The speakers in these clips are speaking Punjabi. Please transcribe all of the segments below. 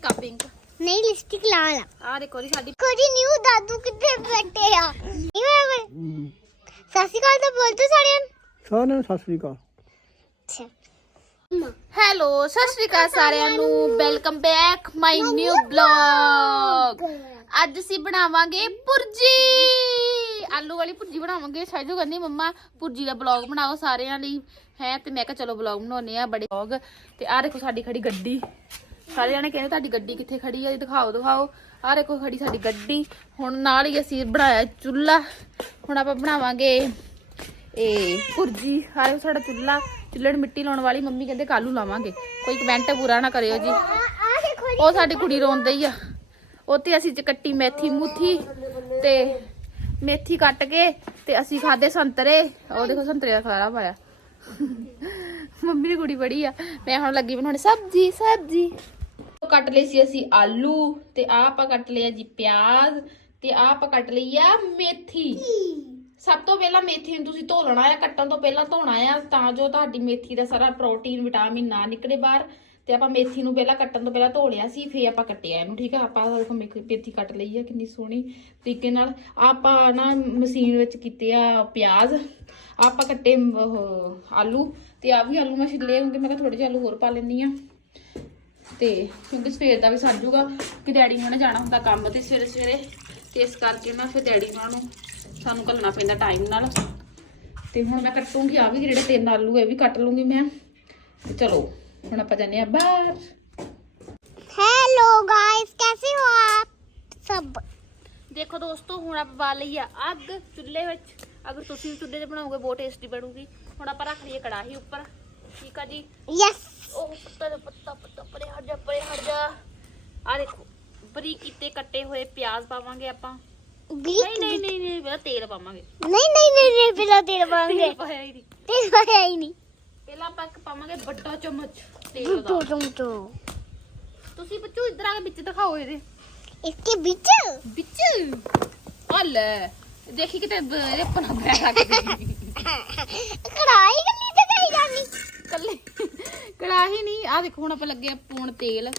ਪਿੰਕ ਆ ਪਿੰਕ ਨਹੀਂ ਲਿਪਸਟਿਕ ਲਾਲ ਆ ਆ ਦੇਖੋ ਜੀ ਸਾਡੀ ਕੋਈ ਨਿਊ ਦਾਦੂ ਕਿੱਥੇ ਬੈਠੇ ਆ। ਨਹੀਂ ਮੈਂ ਸਤਿ ਸ਼੍ਰੀ ਅਕਾਲ ਤਾਂ ਬੋਲ ਤੋ ਸਾਰਿਆਂ ਨੂੰ। ਸਾਰਿਆਂ ਨੂੰ ਸਤਿ ਸ੍ਰੀ ਅਕਾਲ। ਅੱਛਾ। ਹੈਲੋ ਸਤਿ ਸ਼੍ਰੀ ਅਕਾਲ ਸਾਰਿਆਂ ਨੂੰ। Welcome back my new blog ਅੱਜ ਅਸੀਂ ਬਣਾਵਾਂਗੇ ਪੁਰਜੀ ਆਲੂ ਵਾਲੀ ਪੁਰਜੀ ਬਣਾਵਾਂਗੇ। ਸਾਜੂ ਕਹਿੰਦੀ ਮੰਮਾ ਪੁਰਜੀ ਦਾ ਬਲੌਗ ਬਣਾਓ ਸਾਰਿਆਂ ਲਈ। ਹੈ ਤੇ ਮੈਂ ਕਿਹਾ ਚਲੋ ਬਲੌਗ ਬਣਾਉਨੇ ਆ ਬੜੇ ਬਲੌਗ ਤੇ ਆਹ ਦੇਖੋ ਸਾਡੀ ਖੜੀ ਗੱਡੀ। ਸਾਰੇ ਜਣੇ ਕਹਿੰਦੇ ਤੁਹਾਡੀ ਗੱਡੀ ਕਿੱਥੇ ਖੜੀ ਆ ਜੀ ਦਿਖਾਓ ਦਿਖਾਓ। ਆਹ ਦੇਖੋ ਖੜੀ ਸਾਡੀ ਗੱਡੀ। ਹੁਣ ਨਾਲ ਹੀ ਅਸੀਂ ਬਣਾਇਆ ਚੁੱਲ੍ਹਾ। ਹੁਣ ਆਪਾਂ ਬਣਾਵਾਂਗੇ ਇਹ ਪੁਰਜੀ ਆਹ ਸਾਡਾ ਚੁੱਲ੍ਹਾ। ਚੁੱਲ੍ਹੇ ਮਿੱਟੀ ਲਾਉਣ ਵਾਲੀ ਮੰਮੀ ਕਹਿੰਦੇ ਕੱਲੂ ਲਾਵਾਂਗੇ। ਕੋਈ ਕਮੈਂਟ ਬੁਰਾ ਨਾ ਕਰਿਓ ਜੀ। ਉਹ ਸਾਡੀ ਕੁੜੀ ਰੋਂਦੀ ਹੀ ਆ। ਉੱਥੇ ਅਸੀਂ ਕੱਟੀ ਮੇਥੀ ਮੂਥੀ ਤੇ ਮੇਥੀ ਕੱਟ ਕੇ ਤੇ ਅਸੀਂ ਖਾਦੇ ਸੰਤਰੇ। ਉਹ ਦੇਖੋ ਸੰਤਰੇ ਦਾ ਖਾਰਾ ਪਾਇਆ। ਮੰਮੀ ਦੀ ਕੁੜੀ ਬੜੀ ਆ। ਮੈਂ ਹੁਣ ਲੱਗੀ ਬਣਾਉਣੀ ਸਬਜੀ ਸਬਜੀ। ਕੱਟ ਲਈ ਸੀ ਅਸੀਂ ਆਲੂ ਤੇ ਆਹ ਆਪਾਂ ਕੱਟ ਲਿਆ ਜੀ ਪਿਆਜ਼ ਤੇ ਆਹ ਆਪਾਂ ਕੱਟ ਲਈ ਆ ਮੇਥੀ। ਸਭ ਤੋਂ ਪਹਿਲਾਂ ਮੇਥੀ ਨੂੰ ਤੁਸੀਂ ਧੋ ਲੈਣਾ ਆ, ਕੱਟਣ ਤੋਂ ਪਹਿਲਾਂ ਧੋਣਾ ਆ ਤਾਂ ਜੋ ਤੁਹਾਡੀ ਮੇਥੀ ਦਾ ਸਾਰਾ ਪ੍ਰੋਟੀਨ ਵਿਟਾਮਿਨ ਨਾ ਨਿਕਲੇ ਬਾਹਰ। ਤੇ ਆਪਾਂ ਮੇਥੀ ਨੂੰ ਪਹਿਲਾਂ ਕੱਟਣ ਤੋਂ ਪਹਿਲਾਂ ਧੋ ਲਿਆ ਸੀ, ਫੇਰ ਆਪਾਂ ਕੱਟਿਆ ਇਹਨੂੰ, ਠੀਕ ਆ? ਆਪਾਂ ਦੇਖੋ ਮੇਥੀ ਕੱਟ ਲਈ ਆ, ਕਿੰਨੀ ਸੋਹਣੀ ਤਰੀਕੇ ਨਾਲ। ਆਪਾਂ ਨਾ ਮਸ਼ੀਨ ਵਿੱਚ ਕੀਤੇ ਆ ਪਿਆਜ਼, ਆਪਾਂ ਕੱਟੇ ਆਲੂ। ਤੇ ਆ ਵੀ ਆਲੂ ਮੈਂ ਛਿੱਲੇ ਹੁੰਦੇ ਮੈਂ ਕਿਹਾ ਥੋੜੇ ਜਿਹੇ ਆਲੂ ਹੋਰ ਪਾ ਲੈਂਦੀ ਆ। ਤੇ ਕਿਉਂਕਿ ਸਵੇਰ ਦਾ ਵੀ ਸਰ ਕਿ ਡੈਡੀ ਨੂੰ ਨਾ ਜਾਣਾ ਹੁੰਦਾ ਕੰਮ ਤੇ ਸਵੇਰੇ ਸਵੇਰੇ ਤੇ ਇਸ ਕਰਕੇ ਨਾ ਫਿਰ ਡੈਡੀ ਨਾਲ ਨੂੰ ਸਾਨੂੰ ਘੱਲਣਾ ਪੈਂਦਾ ਟਾਈਮ ਨਾਲ। ਤੇ ਹੁਣ ਮੈਂ ਕੱਟੂੰਗੀ ਆ ਵੀ ਜਿਹੜੇ ਤਿੰਨ ਆਲੂ ਇਹ ਵੀ ਕੱਟ ਲੂੰਗੀ ਮੈਂ। ਤੇ ਚਲੋ ਹੁਣ ਆਪਾਂ ਜਾਨੇ ਆ ਬਾਹਰ। ਹੈਲੋ ਗਾਇਸ ਕੈਸੇ ਹੋ ਆਪ ਸਭ? ਦੇਖੋ ਦੋਸਤੋ ਹੁਣ ਆਪਾਂ ਬਾਲ ਲਈ ਆ ਅੱਗ ਚੁੱਲ੍ਹੇ ਵਿੱਚ। ਅਗਰ ਤੁਸੀਂ ਚੁੱਲ੍ਹੇ ਤੇ ਬਣਾਓਗੇ ਬਹੁਤ ਟੇਸਟੀ ਬਣੂਗੀ। ਹੁਣ ਆਪਾਂ ਰੱਖ ਲਈਏ ਕੜਾਹੀ ਉੱਪਰ। ਠੀਕ ਆ ਜੀ? ਯੈਸ ਉਹ ਪੱਤਾ ਦਾ ਪੱਤਾ ਪੱਤਾ ਪਰੇ ਹਟ ਜਾ ਪਰੇ ਹਟ ਜਾ ਆ ਦੇਖੋ ਬਰੀਕ ਕੀਤੇ ਕੱਟੇ ਹੋਏ ਪਿਆਜ਼ ਪਾਵਾਂਗੇ ਆਪਾਂ बीट ਨਹੀਂ ਨਹੀਂ ਨਹੀਂ ਨਹੀਂ ਪਹਿਲਾਂ ਤੇਲ ਪਾਵਾਂਗੇ नहीं नहीं नहीं नहीं बिना तेल ਤੇਲ पाएंगे ਪਾਇਆ ਹੀ ਨਹੀਂ तेल पाया ही नहीं ਪਹਿਲਾਂ ਆਪਾਂ ਇੱਕ ਪਾਵਾਂਗੇ ਵੱਡਾ ਚਮਚ ਤੇਲ ਦਾ तो तुम तो ਤੁਸੀਂ ਬੱਚੋ ਇੱਧਰ ਆ ਕੇ ਵਿੱਚ ਦਿਖਾਓ ਇਹਦੇ इसके बीच ਵਿੱਚ ਆ ਲੈ ਦੇਖੀ ਕਿਤੇ ਬ- ਇਹਦੇ ਪਨਾ ਬੈ ਰੱਖਦੀ कढ़ाई ਕੜਾਹੀ ਨਹੀਂ ਆ ਦੇਖੋ ਹੁਣ ਆਪਾਂ ਲੱਗੇ ਆ ਪੂਣ ਤੇਲ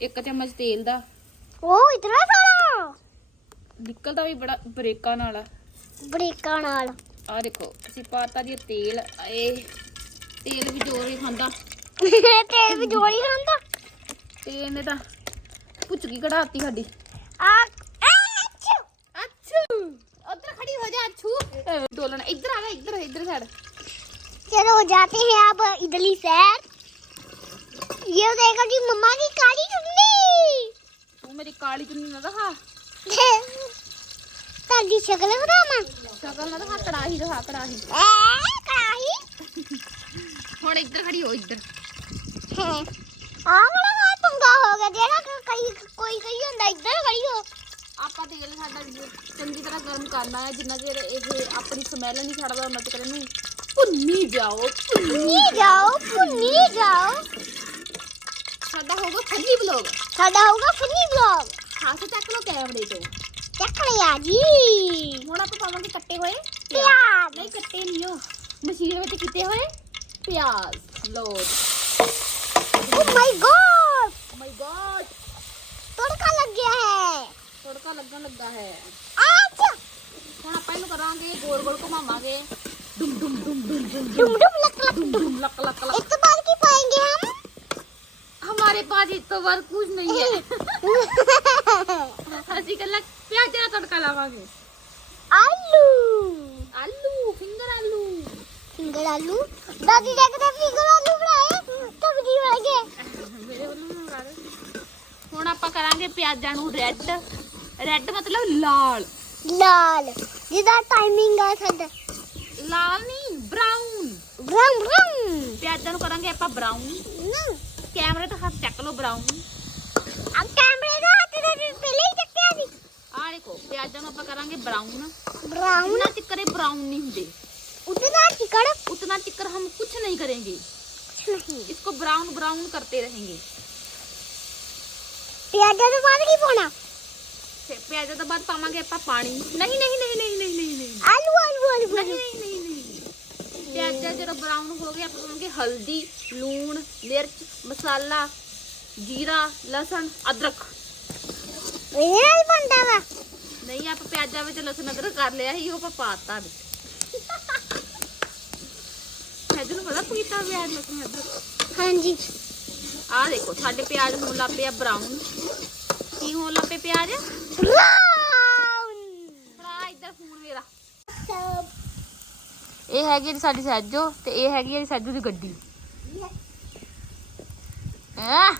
ਇੱਕ ਚਮਚ ਤੇਲ ਦਾ ओ इतना सारा ਨਿਕਲਦਾ ਵੀ ਬੜਾ ਬ੍ਰੇਕਾਂ ਨਾਲ ਆ ब्रेका नाल ਆ ਦੇਖੋ ਅਸੀਂ ਪਾਤਾ ਜੀ ਤੇਲ ਇਹ ਤੇਲ ਵੀ ਜ਼ੋਰ ਹੀ ਖਾਂਦਾ तेल भी जोड़ी खांदा ਤੇ ਇਹਨੇ ਤਾਂ ਪੁੱਚਕੀ ਕਢਾਤੀ ਸਾਡੀ आ आच्छू ਅੱਛੂ ਉਧਰ ਖੜੀ ਹੋ ਜਾ ਅੱਛੂ ਡੋਲਣ ਇੱਧਰ ਆ ਜਾ ਇੱਧਰ ਇੱਧਰ ਸਾਈਡ चलो जाते हैं अब इडली सैर ये देखो जी मम्मा की काली चुन्नी ਤੂੰ ਮੇਰੀ ਕਾਲੀ ਚੁੰਨੀ ਨਾ ਦਿਖਾ ताली शक्ल बतामा ਸ਼ਕਲ ਨਾ ਦਿਖਾ ਕੜਾਹੀ ਦਿਖਾ ਕੜਾਹੀ ए कढ़ाई ਹੁਣ ਇੱਧਰ ਖੜੀ ਹੋ ਇੱਧਰ है आ बड़ा पंगा हो गया जेड़ा कई कोई कही ਹੁੰਦਾ ਇੱਧਰ ਖੜੀ ਹੋ ਆਪਾਂ ਤੇਲ ਸਾਡਾ ਚੰਗੀ ਤਰ੍ਹਾਂ ਗਰਮ ਕਰਨਾ ਹੈ ਜਿੰਨਾ ਚਿਰ ਇਹ ਆਪਣੀ ਸਮੈਲ ਨਹੀਂ ਛੱਡਦਾ ਉਹਨਾਂ ਚਿਰ ਇਹਨੂੰ ਭੁੰਨੀ ਜਾਓ ਭੁੰਨੀ ਭੁੰਨੀ ਜਾਓ ਭੁੰਨੀ ਜਾਓ ਸਾਡਾ ਹੋਗਾ ਫਨੀ ਬਲੌਗ ਸਾਡਾ ਹੋਊਗਾ ਫਨੀ ਬਲੌਗ ਖਾਸ ਚੱਕ ਲੋ ਕੈਮਰੇ ਤੋਂ ਚੱਕ ਲਿਆ ਜੀ ਹੁਣ ਆਪਾਂ ਪਾਵਾਂਗੇ ਕੱਟੇ ਹੋਏ ਪਿਆਜ਼ ਨਹੀਂ ਕੱਟੇ ਨਹੀਂ ਉਹ ਮਸ਼ੀਨ ਵਿੱਚ ਕੀਤੇ ਹੋਏ ਪਿਆਜ਼ ਲੋ ਓ ਮਾਈ ਗॉड ਓ ਮਾਈ ਗॉड ਤੜਕਾ ਲੱਗ ਗਿਆ ਹੈ ਤੜਕਾ ਲੱਗਣ ਲੱਗਾ ਹੈ ਆਜ ਹੁਣ ਆਪਾਂ ਇਹਨੂੰ ਕਰਾਂਗੇ ਗੋਲ ਗੋਲ ਘੁਮਾਵਾਂਗੇ ਡੁਮ ਡੁਮ ਡੁਮ ਡੁਮ ਡੁਮ ਡੁਮ ਡੁਮ ਲੱਕ ਲੱਕ ਡੁਮ ਲੱਕ ਲੱਕ ਲੱਕ हमारे पास इस तो वर्क कुछ नहीं है। हँसी का लग प्याज ना तड़का लगाएँगे आलू। आलू फिंगर आलू। फिंगर आलू। दादी देख दे फिंगर आलू बनाए। तब की बन गए। मेरे बोलो मैं बना रहा। हूँ आप करेंगे प्याज जानु रेड रेड मतलब लाल लाल जिदा टाइमिंग है साडा लाल नहीं ब्राउन ब्राउन ब्राउन प्याज जानु करेंगे आपा ब्राउन ना ਲਓ ਬਰਾਊਨ ਆ ਕੈਮਰੇ ਦਾ ਹੱਥ ਦੇ ਪਹਿਲੇ ਹੀ ਚੱਕਿਆ ਸੀ ਆਹ ਦੇਖੋ ਪਿਆਜ਼ਾਂ ਨੂੰ ਆਪਾਂ ਕਰਾਂਗੇ ਬਰਾਊਨ ਬ੍ਰਾਊਨ ਉਹਨਾਂ ਚਿੱਕਰੇ ਬਰਾਊਨ ਨਹੀਂ ਹੁੰਦੇ ਉਤਨਾ ਚਿਕੜ उतना चिक्कर हम कुछ नहीं करेंगे ਨਹੀਂ इसको ब्राउन ब्राउन करते रहेंगे ਪਿਆਜ਼ਾਂ ਤੋਂ ਬਾਅਦ ਕੀ ਪਾਉਣਾ ਫਿਰ ਪਿਆਜ਼ਾਂ ਤੋਂ ਬਾਅਦ ਪਾਵਾਂਗੇ ਆਪਾਂ ਪਾਣੀ ਨਹੀਂ ਨਹੀਂ ਨਹੀਂ ਨਹੀਂ ਨਹੀਂ ਨਹੀਂ ਨਹੀਂ ਆਲੂ ਆਲੂ ਆਲੂ ਨਹੀਂ ਨਹੀਂ ਨਹੀਂ ਨਹੀਂ ਪਿਆਜ਼ਾਂ ਜਦੋਂ ਬਰਾਊਨ ਹੋ ਗਏ ਆਪਾਂ ਪਾਵਾਂਗੇ ਹਲਦੀ ਲੂਣ ਮਿਰਚ ਮਸਾਲਾ ਜੀਰਾ ਲਸਣ ਅਦਰਕ ਇਹ ਨਾਲ ਬੰਦਾ ਵਾ ਨਹੀਂ ਆਪਾਂ ਪਿਆਜ਼ਾਂ ਵਿੱਚ ਲਸਣ ਅਦਰਕ ਕਰ ਲਿਆ ਸੀ ਉਹ ਆਪਾਂ ਪਾਤਾ ਵਿੱਚ ਸਹਿਜ ਨੂੰ ਪਤਾ ਪੀਤਾ ਪਿਆਜ਼ ਲਸਣ ਅਦਰਕ ਹਾਂਜੀ ਆਹ ਦੇਖੋ ਸਾਡੇ ਪਿਆਜ਼ ਹੋਣ ਲੱਗ ਪਿਆ ਬਰਾਊਨ ਕੀ ਹੋਣ ਲੱਗ ਪਏ ਪਿਆਜ਼ ਬ੍ਰਾਊਨ ਫੜਾ ਇੱਧਰ ਫੋਨ ਮੇਰਾ ਇਹ ਹੈਗੀ ਜੀ ਸਾਡੀ ਸੈਜੋ ਤੇ ਇਹ ਹੈਗੀ ਹੈ ਜੀ ਸਹਿਜੋ ਦੀ ਗੱਡੀ। ਆ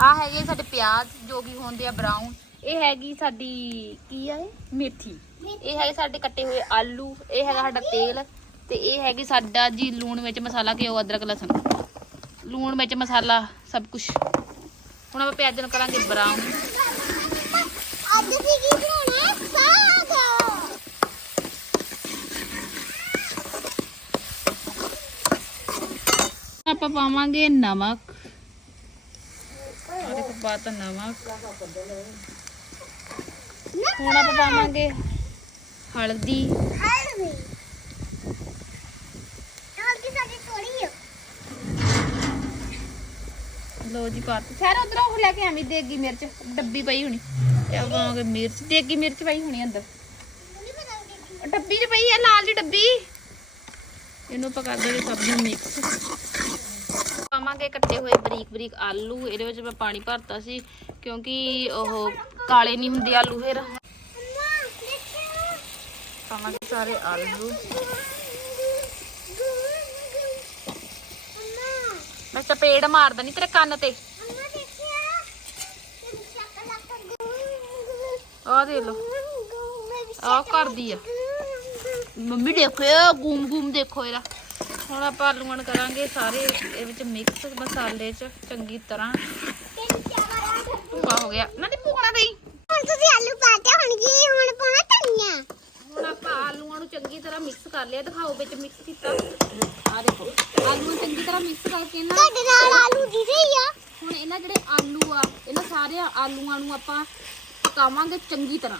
ਆ ਹੈਗੇ ਸਾਡੇ ਪਿਆਜ਼, ਜੋ ਕਿ ਹੁੰਦੇ ਆ ਬਰਾਊਨ ਇਹ ਹੈਗੀ ਸਾਡੀ ਕੀ ਆ ਇਹ? ਮੇਥੀ। ਇਹ ਹੈਗੇ ਸਾਡੇ ਕੱਟੇ ਹੋਏ ਆਲੂ, ਇਹ ਹੈਗਾ ਸਾਡਾ ਤੇਲ ਤੇ ਇਹ ਹੈਗੀ ਸਾਡਾ ਜੀ ਲੂਣ ਵਿੱਚ ਮਸਾਲਾ ਘਿਓ ਅਦਰਕ, ਲਸਣ। ਲੂਣ ਵਿੱਚ ਮਸਾਲਾ ਸਭ ਕੁਝ ਹੁਣ ਆਪਾਂ ਪਿਆਜ਼ ਨੂੰ ਕਰਾਂਗੇ ਬਰਾਊਨ ਅੱਜ ਅਸੀਂ ਕੀ ਬਣਾਉਣਾ ਹੈ ਸਾਗ ਆਪਾਂ ਪਾਵਾਂਗੇ ਨਮਕ। ਉਹਦੇ ਤੋਂ ਬਾਅਦ ਨਮਕ! ਹੁਣ ਆਪਾਂ ਪਾਵਾਂਗੇ ਹਲਦੀ। ਹਲਦੀ। ਹਲਦੀ ਸਾਡੀ ਥੋੜੀ ਆ। ਲੋ ਜੀ ਪਾਤ ਸਾਰੇ ਉਧਰ ਉਹ ਲੈ ਕੇ ਆਵੀਂ ਦੇਗੀ ਮਿਰਚ। ਡੱਬੀ ਪਈ ਹੋਣੀ। ਤੇ ਆਪਾਂ ਪਾਵਾਂਗੇ ਮਿਰਚ। ਦੇਗੀ ਮਿਰਚ ਪਈ ਹੋਣੀ ਅੰਦਰ। ਨਹੀਂ ਪਤਾ ਕਿ ਉਹ ਡੱਬੀ 'ਚ ਪਈ ਹੈ ਲਾਲ ਦੀ ਡੱਬੀ। ਇਹਨੂੰ ਆਪਾਂ ਕਰ ਦੇਗੇ ਸਭ ਨੂੰ ਮਿਕਸ। ਪਾਵਾਂਗੇ ਕੱਟੇ ਹੋਏ ਬਰੀਕ ਬਰੀਕ ਆਲੂ ਇਹਦੇ ਵਿੱਚ ਮੈਂ ਪਾਣੀ ਭਰਤਾ ਸੀ ਕਿਉਂਕਿ ਉਹ ਕਾਲੇ ਨਹੀਂ ਹੁੰਦੇ ਆਲੂ ਫਿਰ ਅੰਮਾ ਦੇਖੋ ਪਾਵਾਂਗੇ ਸਾਰੇ ਆਲੂ ਅੰਮਾ ਮੈਂ ਚਪੇੜ ਮਾਰਦਾ ਨਹੀਂ ਤੇਰੇ ਕੰਨ ਤੇ ਅੰਮਾ ਦੇਖਿਆ ਆਹ ਦੇ ਲੋ ਆਹ ਕਰਦੀ ਆ ਮੰਮੀ ਦੇਖੋ ਇਹ ਗੂਮ ਗੂਮ ਦੇਖੋ ਇਹਦਾ ਹੁਣ ਆਪਾਂ ਆਲੂਆਂ ਨੂੰ ਕਰਾਂਗੇ ਸਾਰੇ ਇਹ ਵਿੱਚ ਮਿਕਸ ਮਸਾਲੇ 'ਚ ਚੰਗੀ ਤਰ੍ਹਾਂ। ਧੂਆ ਹੋ ਗਿਆ। ਨਾ ਨਹੀਂ ਭੂਣਾ ਨਹੀਂ ਹੁਣ ਤੁਸੀਂ ਆਲੂ ਪਾਤੇ ਹੁਣ ਕੀ ਹੁਣ ਪਾਣਾ ਧਨੀਆ। ਹੁਣ ਆਪਾਂ ਆਲੂਆਂ ਨੂੰ ਚੰਗੀ ਤਰ੍ਹਾਂ ਮਿਕਸ ਕਰ ਲਿਆ। ਦਿਖਾਓ ਵਿੱਚ ਮਿਕਸ ਕੀਤਾ। ਆ ਦੇਖੋ ਆਲੂ ਨੂੰ ਚੰਗੀ ਤਰ੍ਹਾਂ ਮਿਕਸ ਕਰਕੇ ਨਾ। ਤੁਹਾਡੇ ਨਾਲ ਆਲੂ ਹੀ ਆ। ਹੁਣ ਇਹਨਾਂ ਜਿਹੜੇ ਆਲੂ ਆ ਇਹਨਾਂ ਸਾਰੇ ਆਲੂਆਂ ਨੂੰ ਆਪਾਂ ਪਕਾਵਾਂਗੇ ਚੰਗੀ ਤਰ੍ਹਾਂ।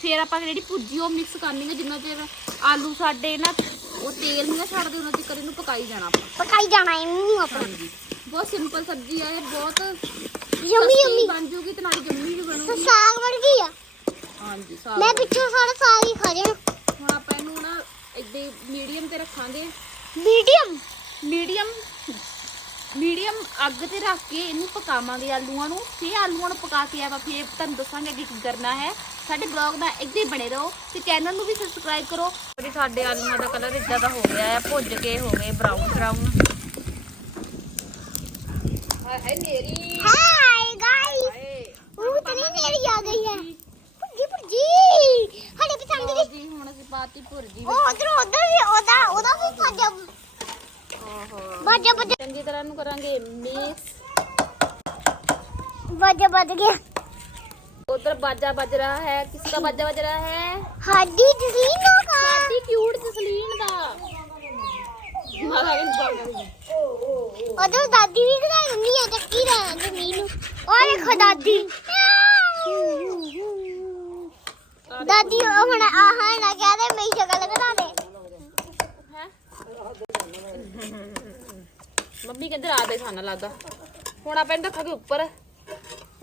ਫਿਰ ਆਪਾਂ ਜਿਹੜੀ ਭੁੱਜੀ ਉਹ ਮਿਕਸ ਕਰਨੀ ਹੈ ਜਿੰਨਾ ਚਿਰ ਆਲੂ ਸਾਡੇ ਨਾ ਉਹ ਤੇਲ ਨਹੀਂ ਨਾ ਛੱਡਦੇ ਉਹਨਾਂ ਚਿਰ ਇਹਨੂੰ ਪਕਾਈ ਜਾਣਾ ਆਪਾਂ। ਪਕਾਈ ਜਾਣਾ ਇਹਨੂੰ ਆਪਣਾ ਹਾਂਜੀ। ਬਹੁਤ ਸਿੰਪਲ ਸਬਜ਼ੀ ਆ ਇਹ ਬਹੁਤ ਯਮੀ ਯਮੀ। ਬਣ ਜੂਗੀ ਤੇ ਨਾਲੇ ਜੰਮੀ ਵੀ ਬਣੂਗੀ। ਸਾਗ ਵਰਗੀ ਆ? ਹਾਂਜੀ ਸਾਗ। ਮੈਂ ਪਿੱਛੋਂ ਸਾਰਾ ਸਾਗ ਹੀ ਖਾ ਜਾਣਾ ਹੁਣ ਆਪਾਂ ਇਹਨੂੰ ਨਾ ਏਦਾਂ ਮੀਡੀਅਮ ਤੇ ਰੱਖਾਂਗੇ। ਮੀਡੀਅਮ ਮੀਡੀਅਮ ਮੀਡੀਅਮ ਅੱਗ ਤੇ ਰੱਖ ਕੇ ਇਹਨੂੰ ਪਕਾਵਾਂਗੇ ਆਲੂਆਂ ਨੂੰ। ਫਿਰ ਆਲੂਆਂ ਨੂੰ ਪਕਾ ਕੇ ਆਪਾਂ ਫਿਰ ਤੁਹਾਨੂੰ ਦੱਸਾਂਗੇ ਕਿ ਕੀ ਕਰਨਾ ਹੈ। ਸਾਡੇ ਬਲੌਗ ਦਾ ਹੀ ਬਣੇ ਰਹੋ ਤੇ ਚੈਨਲ ਨੂੰ ਵੀ ਸਬਸਕ੍ਰਾਈਬ ਕਰੋ। ਤੇ ਸਾਡੇ ਆਲੂਆਂ ਦਾ ਕਲਰ ਇਦਾਂ ਦਾ ਹੋ ਗਿਆ ਹੈ ਭੁੱਜ ਕੇ ਹੋ ਗਏ ਬਰਾਊਨ ਬਰਾਊਨ ਹਾਏ ਹਾਏ ਮੇਰੀ ਹਾਈ ਗਾਇਸ ਹਾਏ ਉਹ ਤੇਰੀ ਮੇਰੀ ਆ ਗਈ ਹੈ। ਭੁੱਜੀ ਭੁੱਜੀ। ਹਲੇ ਪਸੰਦ ਦੀ ਹੁਣ ਅਸੀਂ ਪਾਤੀ ਭੁਰਜੀ ਭਾਜਾ ਵੱਜ ਗਿਆ उधर बाजा बज रहा है किसका बाजा बज रहा है ਸਾਡੀ ਜਲੀਨੋ ਕਾ साडी क्यूट जसलीन दा मारा ਉਧਰ ਦਾਦੀ ਵੀ ਕਰਾਈ ਹੁੰਦੀ ਆ ਚੱਕੀ ਦਾ ਜਲੀਨ ਉਹ ਦੇਖੋ ਦਾਦੀ ਦਾਦੀ ਉਹ ਹੁਣ ਆਹ ਨਾ ਕਹਦੇ ਮੇਰੀ ਸ਼ਕਲ ਕਰਾ ਦੇ ਮੰਮੀ ਕਹਿੰਦੇ ਰਾਤ ਦਾ ਹੀ ਖਾਣਾ ਲੱਗਾ ਹੁਣ ਆਪਾਂ ਇਹਨੂੰ ਰੱਖਾਂਗੇ ਉੱਪਰ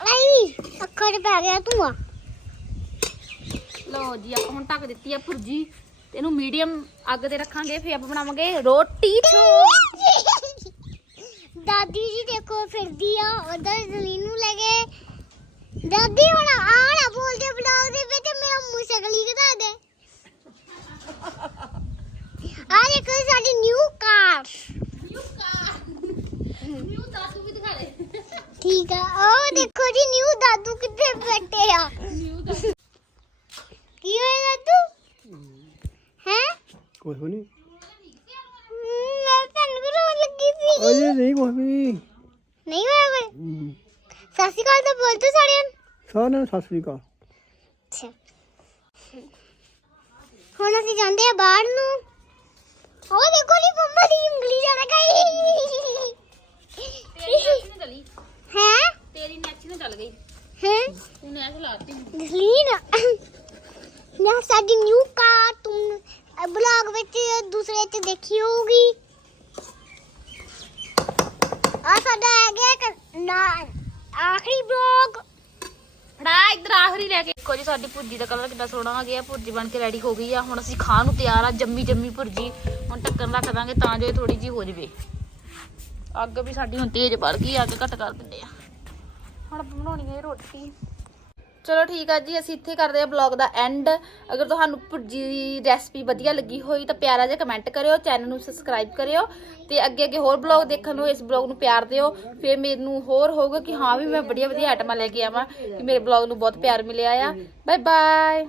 ਆਈ ਅੱਖਰ ਪੈ ਗਿਆ ਧੂਆ। ਲਓ ਜੀ ਆਪਾਂ ਹੁਣ ਢੱਕ ਦਿੱਤੀ ਆ ਭੁਰਜੀ। ਤੇ ਇਹਨੂੰ ਮੀਡੀਅਮ ਅੱਗ ਤੇ ਰੱਖਾਂਗੇ ਫਿਰ ਆਪਾਂ ਬਣਾਵਾਂਗੇ ਰੋਟੀ ਛੋ ਦਾਦੀ ਜੀ ਦੇਖੋ ਫਿਰਦੀ ਆ ਉਧਰ ਦਲੀਨ ਨੂੰ ਲੈ ਗਏ ਦਾਦੀ ਹੁਣ ਆਣਾ ਬੋਲਦੇ ਬਲੌਗ ਦੇ ਵਿੱਚ ਮੇਰਾ ਮੂੰਹ ਸ਼ਕਲੀ ਘਟਾ ਦੇ। ਆ ਦੇਖੋ ਸਾਡੀ ਨਿਊ ਕਾਰ ਨਿਊ ਕਾਰ ਠੀਕ ਆ। ਉਹ ਦੇਖੋ ਜੀ ਨਿਊ ਦਾਦੂ ਕਿੱਥੇ ਬੈਠੇ ਆ। ਕੀ ਹੋਇਆ ਦਾਦੂ? ਹੈ? ਵੀ ਨਹੀਂ ਮੈਂ ਤੁਹਾਨੂੰ ਰੋਣ ਲੱਗੀ ਸੀ। ਅਜੇ ਨਹੀਂ ਕੁਛ ਵੀ। ਨਹੀਂ ਹੋਇਆ ਪਰ ਹਮ, ਸਤਿ ਸ਼੍ਰੀ ਅਕਾਲ ਤਾਂ ਬੋਲ ਤੋ ਸਾਰਿਆਂ ਨੂੰ। ਸਾਰਿਆਂ ਨੂੰ ਸਤਿ ਸ੍ਰੀ ਅਕਾਲ। ਅੱਛਾ। ਹੁਣ ਅਸੀਂ ਜਾਂਦੇ ਆ ਬਾਹਰ ਨੂੰ। ਉਹ ਦੇਖੋ ਨੀ ਮੰਮਾ ਦੀ ਉਂਗਲੀ ਜ਼ਿਆਦਾ ਗਈ ਹੈ? ਤੇਰੀ ਨੈਚੀ ਨਾਲ ਚੱਲ ਗਈ। ਹੈ? ਤੂੰ ਨੈਚ ਲਾਤੀ। ਜਸਲੀਨ ਨਾ ਸਾਡੀ ਨਿਊ ਕਾਰ ਤੁਮ ਬਲੌਗ ਵਿੱਚ ਦੂਸਰੇ ਚ ਦੇਖੀ ਹੋਊਗੀ। ਆ ਸਾਡਾ ਆ ਗਿਆ ਇੱਕ ਨਾ ਆਖਰੀ ਬਲੌਗ ਫੜਾ ਇੱਧਰ ਆਖਰੀ ਲੈ ਕੇ। ਦੇਖੋ ਜੀ ਸਾਡੀ ਭੁਰਜੀ ਦਾ ਕਲਰ ਕਿੰਨਾ ਸੋਹਣਾ ਆ ਗਿਆ। ਭੁਰਜੀ ਬਣ ਕੇ ਰੈਡੀ ਹੋ ਗਈ ਆ। ਹੁਣ ਅਸੀਂ ਖਾਣ ਨੂੰ ਤਿਆਰ ਆ ਜੰਮੀ ਜੰਮੀ ਭੁਰਜੀ। ਹੁਣ ਢੱਕਣ ਰੱਖ ਦਾਂਗੇ ਤਾਂ ਜੋ ਇਹ ਥੋੜੀ ਜੀ ਹੋ ਜਵੇ। ਅੱਗ ਵੀ ਸਾਡੀ ਹੁਣ ਤੇਜ਼ ਬਲ ਗਈ, ਅੱਗ ਘੱਟ ਕਰ ਦਿੰਦੇ ਆ। ਹੁਣ ਬਣਾਉਣੀ ਹੈ ਰੋਟੀ। ਚਲੋ ਠੀਕ ਆ ਜੀ, ਅਸੀਂ ਇੱਥੇ ਕਰਦੇ ਆ ਬਲੌਗ ਦਾ ਐਂਡ ਅਗਰ ਤੁਹਾਨੂੰ ਭੁਰਜੀ ਦੀ ਰੈਸਪੀ ਵਧੀਆ ਲੱਗੀ ਹੋਈ ਤਾਂ ਪਿਆਰਾ ਜਿਹਾ ਕਮੈਂਟ ਕਰਿਓ ਚੈਨਲ ਨੂੰ ਸਬਸਕ੍ਰਾਈਬ ਕਰਿਓ ਤੇ ਅੱਗੇ ਅੱਗੇ ਹੋਰ ਬਲੌਗ ਦੇਖਣ ਨੂੰ ਇਸ ਬਲੌਗ ਨੂੰ ਪਿਆਰ ਦਿਓ। ਫਿਰ ਮੈਨੂੰ ਹੋਰ ਹੋਊਗਾ ਕਿ ਹਾਂ ਵੀ ਮੈਂ ਵਧੀਆ ਵਧੀਆ ਆਈਟਮਾਂ ਲੈ ਕੇ ਆਵਾਂ, ਕਿ ਮੇਰੇ ਬਲੌਗ ਨੂੰ ਬਹੁਤ ਪਿਆਰ ਮਿਲਿਆ ਆ। Bye bye